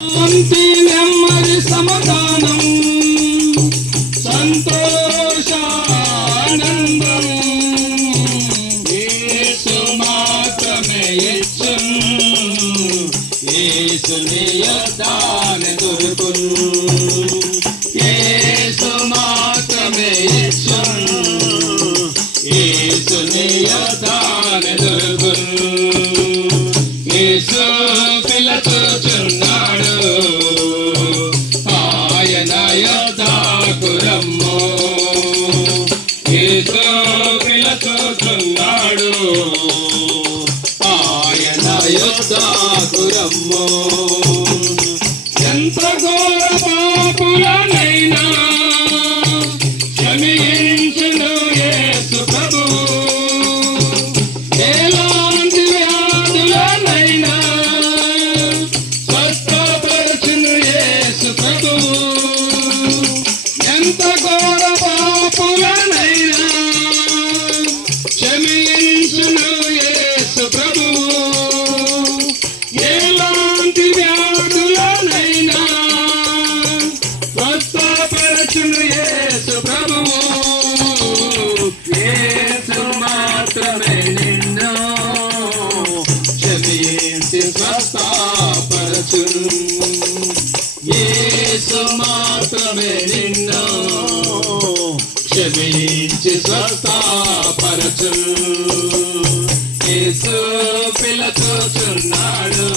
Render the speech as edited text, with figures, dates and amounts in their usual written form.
శాంతి నెమ్మది సమాధానం సంతోషానందం యేసు మాత్రమే ఇచ్చును యేసుని యొద్దనే దొరుకును యేసు మాత్రమే ఇచ్చును యేసుని యొద్దనే దొరుకును యేసు పిలుచుచున్నాడు ఆయన యొద్దకు రమ్ము యేసు పిలుచుచున్నాడు ఆయన యొద్దకు రమ్ము ఎంత ఘోర పాపులనైనా క్షమించును యేసు ప్రభువు ఎలాంటి వ్యాధులనైనా స్వస్థపరచును యేసు ప్రభువు ఎంత ఘోర పాపులనైనా క్షమించును యేసు ప్రభువు ఎలాంటి వ్యాధులనైనా స్వస్థపరచును యేసు ప్రభువు యేసు మాత్రమే నిన్ను క్షమించి స్వస్థపరచును యేసు మాత్రమే నిన్ను క్షమించి స్వస్థపరచును యేసు పిలుచుచున్నాడు